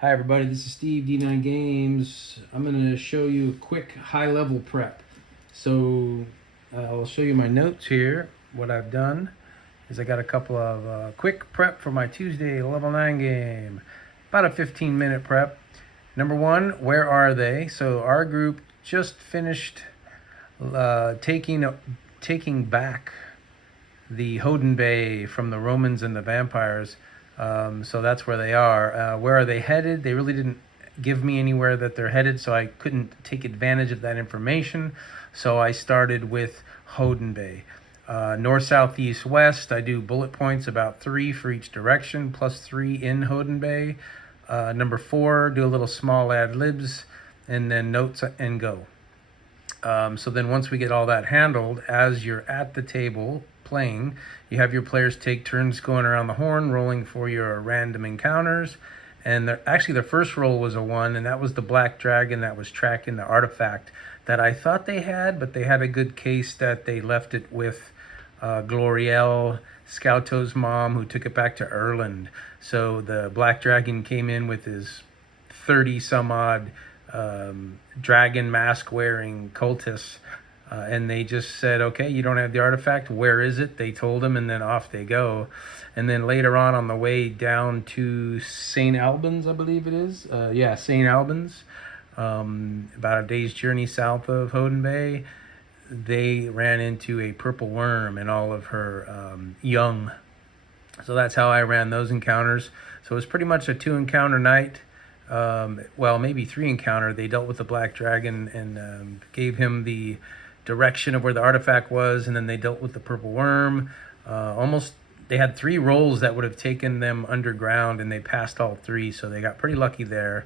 Hi everybody, this is Steve, D9 Games. I'm going to show you a quick high-level prep. So I'll show you my notes here. What I've done is I got a couple of quick prep for my Tuesday level 9 game. About a 15-minute prep. Number one, where are they? So our group just finished taking back the Hoden Bay from the Romans and the vampires. So that's where they are. Where are they headed? They really didn't give me anywhere that they're headed, so I couldn't take advantage of that information. So I started with Hoden Bay. North, south, east, west. I do bullet points, about 3 for each direction, plus 3 in Hoden Bay. Number 4, do a little small ad libs, and then notes and go. So then once we get all that handled, as you're at the table playing, you have your players take turns going around the horn, rolling for your random encounters. And actually the first roll was a 1, and that was the black dragon that was tracking the artifact that I thought they had, but they had a good case that they left it with Glorielle, Scouto's mom, who took it back to Erland. So the black dragon came in with his 30 some odd dragon mask wearing cultists, and they just said, okay, you don't have the artifact, where is it? They told him, and then off they go. And then later on the way down to St. Albans, I believe it is, St. Albans, about a day's journey south of Hoden Bay, they ran into a purple worm and all of her young. So that's how I ran those encounters. So it was pretty much a 2 encounter night. Well, maybe 3 encounter. They dealt with the black dragon and gave him the direction of where the artifact was, and then they dealt with the purple worm. They had 3 rolls that would have taken them underground, and they passed all 3, so they got pretty lucky there.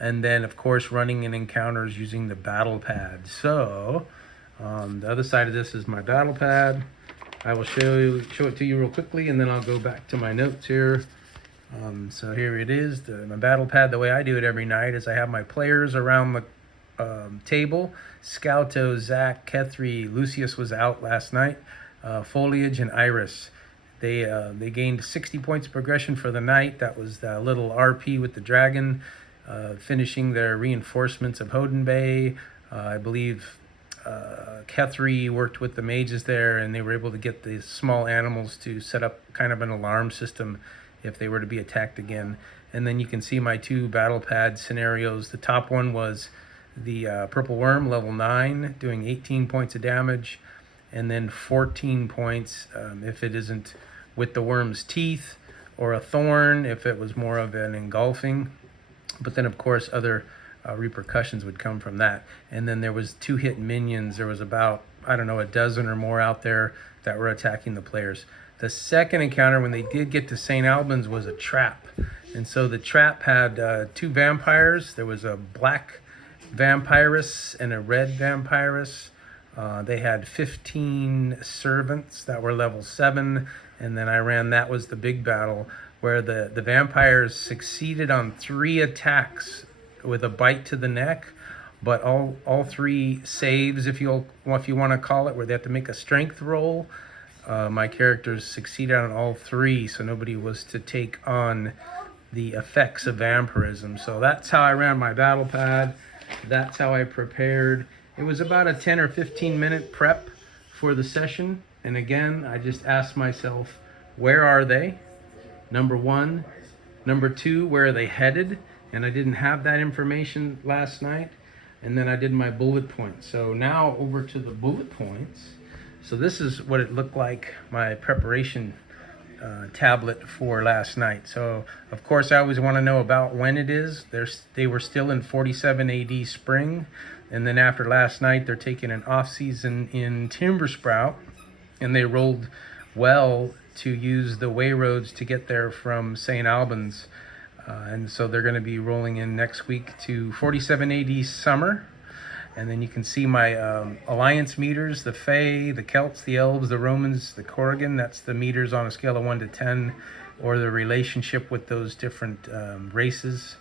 And then, of course, running in encounters using the battle pad. So the other side of this is my battle pad. I will show it to you real quickly, and then I'll go back to my notes here. So here it is, my battle pad. The way I do it every night is I have my players around the table. Scouto, Zach, Kethri, Lucius was out last night, Foliage, and Iris. They gained 60 points of progression for the night. That was the little RP with the dragon, finishing their reinforcements of Hoden Bay. I believe Kethri worked with the mages there, and they were able to get the small animals to set up kind of an alarm system if they were to be attacked again. And then you can see my 2 battle pad scenarios. The top one was the purple worm, level 9, doing 18 points of damage, and then 14 points if it isn't with the worm's teeth, or a thorn if it was more of an engulfing. But then, of course, other repercussions would come from that. And then there was 2 hit minions. There was about, I don't know, a dozen or more out there that were attacking the players. The second encounter, when they did get to St. Albans, was a trap. And so the trap had 2 vampires. There was a black vampiress and a red vampiress. They had 15 servants that were level 7. And then I ran, that was the big battle, where the vampires succeeded on 3 attacks with a bite to the neck. But all 3 saves, if you want to call it, where they have to make a strength roll. My characters succeeded on all 3, so nobody was to take on the effects of vampirism. So that's how I ran my battle pad. That's how I prepared. It was about a 10 or 15 minute prep for the session. And again, I just asked myself, where are they? Number 1. Number 2, where are they headed? And I didn't have that information last night. And then I did my bullet points. So now over to the bullet points. So this is what it looked like, my preparation tablet for last night. So, of course, I always want to know about when it is. They were still in 47 AD spring. And then after last night, they're taking an off-season in Timber Sprout. And they rolled well to use the way roads to get there from St. Albans. And so they're going to be rolling in next week to 47 AD summer. And then you can see my alliance meters, the Fae, the Celts, the Elves, the Romans, the Corrigan. That's the meters on a scale of 1 to 10, or the relationship with those different races.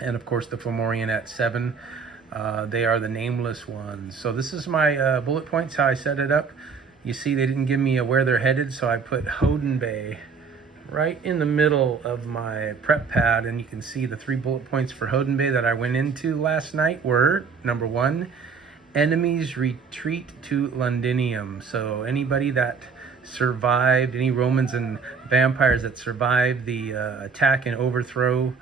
And of course the Fomorian at 7. They are the nameless ones. So this is my bullet points, how I set it up. You see they didn't give me where they're headed, so I put Hoden Bay right in the middle of my prep pad, and you can see the 3 bullet points for Hoden Bay that I went into last night were: number 1, enemies retreat to Londinium. So anybody that survived, any Romans and vampires that survived the attack and overthrow,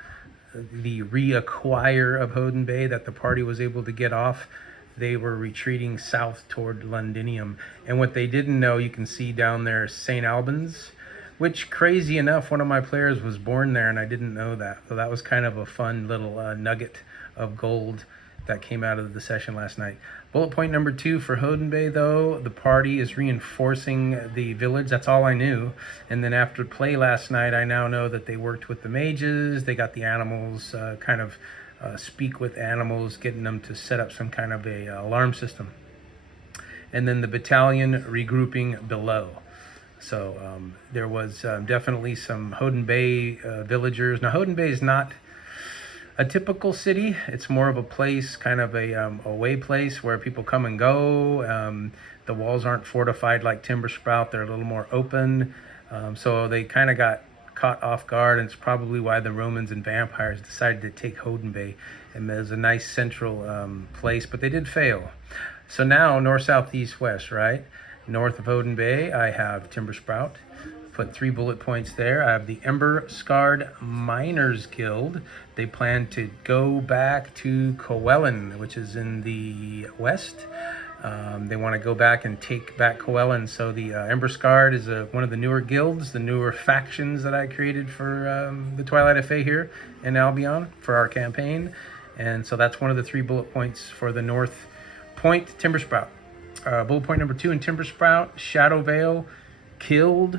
the reacquire of Hoden Bay that the party was able to get off, they were retreating south toward Londinium. And what they didn't know, you can see down there, St. Albans, which, crazy enough, one of my players was born there, and I didn't know that. So that was kind of a fun little nugget of gold that came out of the session last night. Bullet point number 2 for Hoden Bay, though, the party is reinforcing the village. That's all I knew. And then after play last night, I now know that they worked with the mages. They got the animals, speak with animals, getting them to set up some kind of a alarm system. And then the battalion regrouping below. So there was definitely some Hoden Bay villagers. Now, Hoden Bay is not a typical city. It's more of a place, kind of a way place where people come and go. The walls aren't fortified like Timber Sprout. They're a little more open. So they kind of got caught off guard, and it's probably why the Romans and vampires decided to take Hoden Bay. And there's a nice central place, but they did fail. So now, north, south, east, west, right? North of Hoden Bay, I have Timber Sprout. Put 3 bullet points there. I have the Ember Scarred Miners Guild. They plan to go back to Coelen, which is in the west. They want to go back and take back Coelen. So the Ember Scarred is one of the newer guilds, the newer factions that I created for the Twilight of Fae here in Albion for our campaign. And so that's one of the 3 bullet points for the North Point Timber Sprout. Bullet point number 2 in Timber Sprout, Shadow Vale killed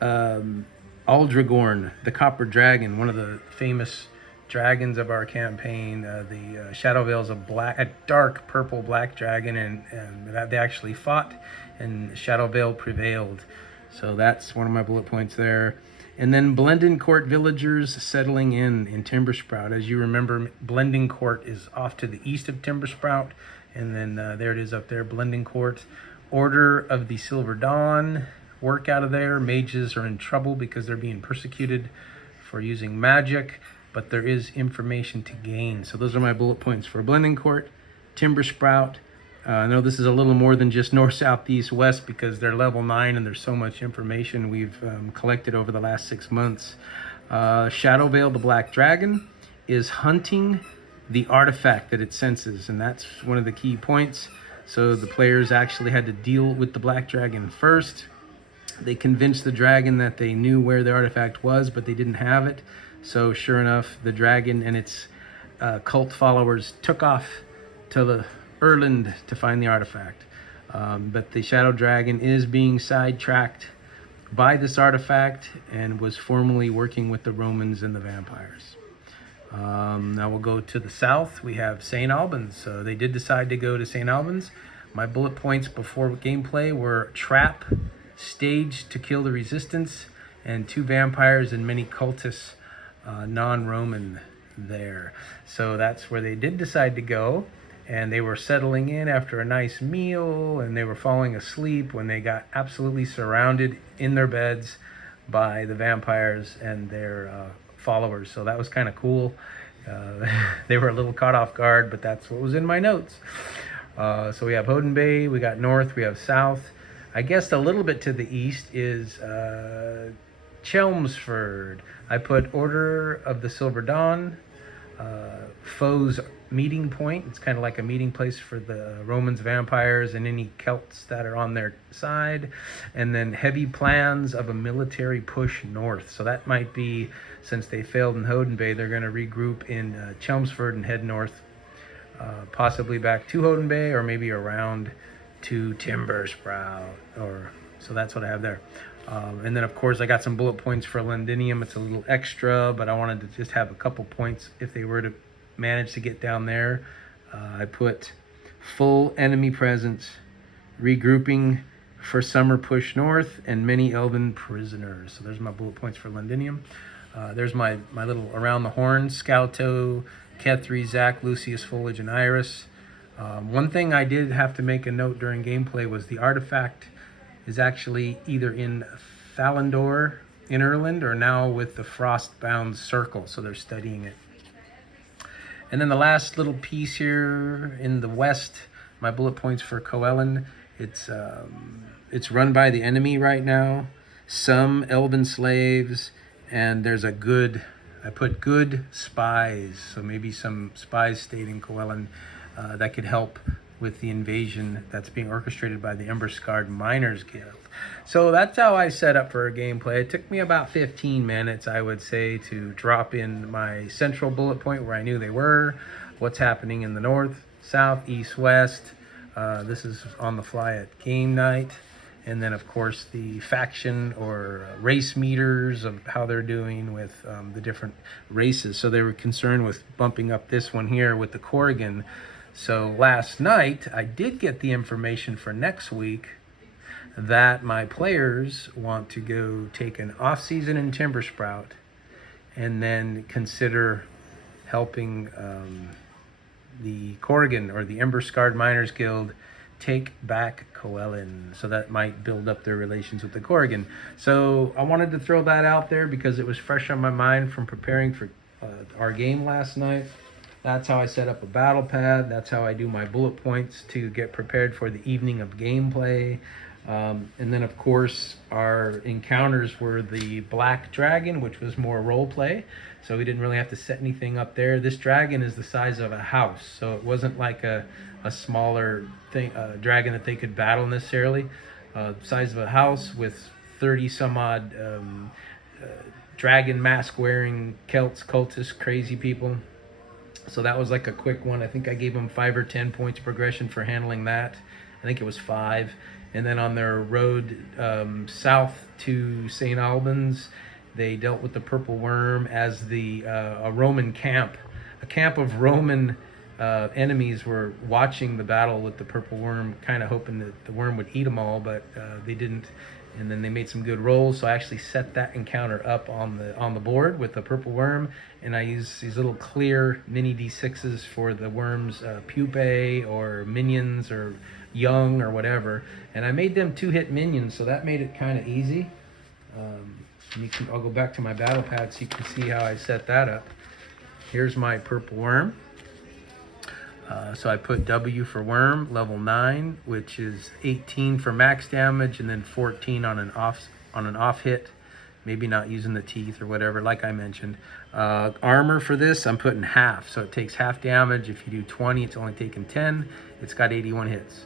Aldragorn, the Copper Dragon, one of the famous dragons of our campaign. The Shadow Vale is a dark purple black dragon, and that they actually fought, and Shadow Vale prevailed. So that's one of my bullet points there. And then Blending Court villagers settling in Timber Sprout. As you remember, Blending Court is off to the east of Timber Sprout, and then there it is up there, Blending Court. Order of the Silver Dawn work out of there. Mages are in trouble because they're being persecuted for using magic, but there is information to gain. So those are my bullet points for Blending Court, Timber Sprout. I know this is a little more than just north, south, east, west, because they're level 9 and there's so much information we've collected over the last 6 months. Shadow Vale, the Black Dragon, is hunting the artifact that it senses, and that's one of the key points. So the players actually had to deal with the Black Dragon first. They convinced the dragon that they knew where the artifact was, but they didn't have it. So sure enough, the dragon and its cult followers took off to the Erland to find the artifact. But the Shadow Dragon is being sidetracked by this artifact and was formerly working with the Romans and the vampires. Now we'll go to the south. We have St. Albans. So they did decide to go to St. Albans. My bullet points before gameplay were trap, staged to kill the resistance, and 2 vampires and many cultists, non-Roman there. So that's where they did decide to go. And they were settling in after a nice meal, and they were falling asleep when they got absolutely surrounded in their beds by the vampires and their followers. So that was kind of cool. They were a little caught off guard, but that's what was in my notes. So we have Hoden Bay, we got north, we have south. I guess a little bit to the east is Chelmsford. I put Order of the Silver Dawn, foes meeting point. It's kind of like a meeting place for the Romans, vampires, and any Celts that are on their side. And then heavy plans of a military push north. So that might be, since they failed in Hoden Bay, they're going to regroup in Chelmsford and head north, possibly back to Hoden Bay, or maybe around to Timber Sprout. So that's what I have there. And then, of course, I got some bullet points for Londinium. It's a little extra, but I wanted to just have a couple points if they were to manage to get down there. I put full enemy presence, regrouping for summer push north, and many elven prisoners. So there's my bullet points for Londinium. There's my little around the horn: Scalto, Kethri, Zach, Lucius, Foliage, and Iris. One thing I did have to make a note during gameplay was the artifact is actually either in Thalandor in Ireland are now with the Frostbound Circle, so they're studying it. And then the last little piece here in the west, my bullet points for Coelen. It's run by the enemy right now. Some Elven slaves, and there's a good. I put good spies, so maybe some spies stayed in Coelen that could help with the invasion that's being orchestrated by the Emberscarred Miners Guild. So that's how I set up for a gameplay. It took me about 15 minutes, I would say, to drop in my central bullet point where I knew they were, what's happening in the north, south, east, west. This is on the fly at game night. And then, of course, the faction or race meters of how they're doing with the different races. So they were concerned with bumping up this one here with the Corrigan. So last night, I did get the information for next week that my players want to go take an off-season in Timber Sprout and then consider helping the Corrigan or the Emberscarred Miners Guild take back Coelen. So that might build up their relations with the Corrigan. So I wanted to throw that out there because it was fresh on my mind from preparing for our game last night. That's how I set up a battle pad. That's how I do my bullet points to get prepared for the evening of gameplay. And then, of course, our encounters were the Black Dragon, which was more role play. So we didn't really have to set anything up there. This dragon is the size of a house. So it wasn't like a smaller thing, dragon that they could battle necessarily. Size of a house with 30 some odd dragon mask wearing Celts, cultists, crazy people. So that was like a quick one. I think I gave them 5 or 10 points of progression for handling that. I think it was 5. And then on their road south to St. Albans, they dealt with the Purple Worm as a Roman camp. A camp of Roman enemies were watching the battle with the Purple Worm, kind of hoping that the worm would eat them all, but they didn't. And then they made some good rolls, so I actually set that encounter up on the board with the Purple Worm, and I use these little clear mini D6s for the worm's pupae or minions or young or whatever, and I made them 2-hit minions, so that made it kind of easy. I'll go back to my battle pad so you can see how I set that up. Here's my Purple Worm. So I put W for worm, level 9, which is 18 for max damage, and then 14 on an off hit. Maybe not using the teeth or whatever, like I mentioned. Armor for this, I'm putting half, so it takes half damage. If you do 20, it's only taking 10. It's got 81 hits.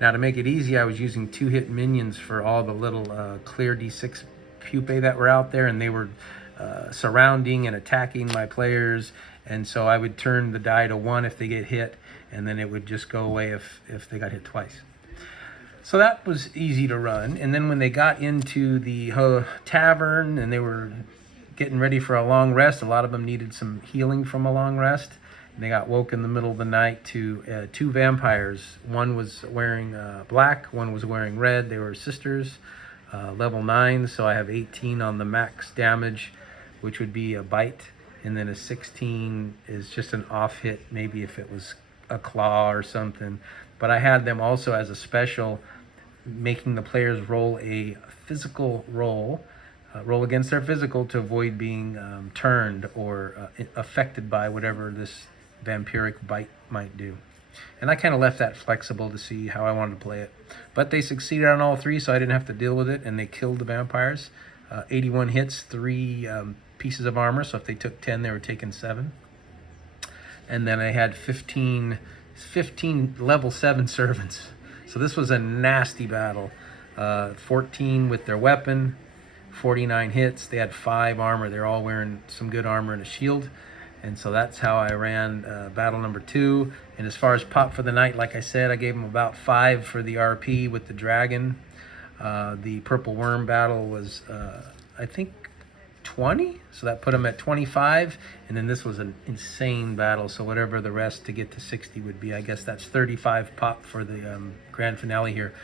Now to make it easy, I was using 2-hit minions for all the little clear D6 pupae that were out there, and they were surrounding and attacking my players. And so I would turn the die to 1 if they get hit, and then it would just go away if they got hit twice. So that was easy to run. And then when they got into the tavern and they were getting ready for a long rest, a lot of them needed some healing from a long rest. And they got woke in the middle of the night to 2 vampires. One was wearing black, one was wearing red. They were sisters, level 9. So I have 18 on the max damage, which would be a bite. And then a 16 is just an off hit, maybe if it was a claw or something. But I had them also as a special, making the players roll a physical roll against their physical to avoid being turned or affected by whatever this vampiric bite might do. And I kind of left that flexible to see how I wanted to play it. But they succeeded on all 3, so I didn't have to deal with it, and they killed the vampires. 81 hits, 3 pieces of armor, so if they took 10, they were taking 7. And then I had 15 level 7 servants. So this was a nasty battle. 14 with their weapon, 49 hits. They had 5 armor. They're all wearing some good armor and a shield. And so that's how I ran battle number 2. And as far as pop for the night, like I said, I gave them about 5 for the RP with the dragon. The Purple Worm battle was, I think, 20, so that put them at 25, and then this was an insane battle, so whatever the rest to get to 60 would be, I guess that's 35 pop for the grand finale here.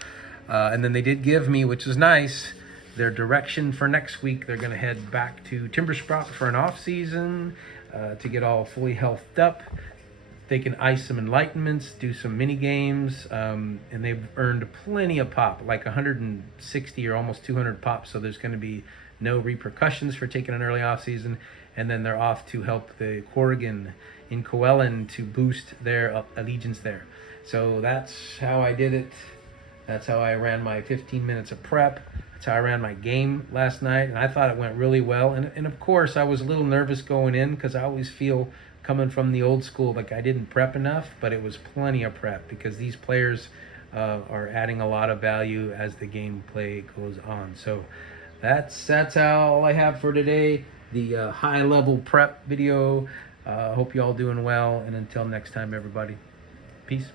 And then they did give me, which is nice, their direction for next week. They're going to head back to Timber Sprout for an off season to get all fully healthed up. They can ice some enlightenments, do some mini games, and they've earned plenty of pop, like 160 or almost 200 pop, so there's going to be no repercussions for taking an early off season, and then they're off to help the Corrigan in Coellen to boost their allegiance there. So that's how I did it. That's how I ran my 15 minutes of prep. That's how I ran my game last night, and I thought it went really well. And of course, I was a little nervous going in because I always feel, coming from the old school, like I didn't prep enough, but it was plenty of prep because these players are adding a lot of value as the gameplay goes on. So that's all I have for today. The high level prep video. Hope you all doing well, and until next time, everybody, peace.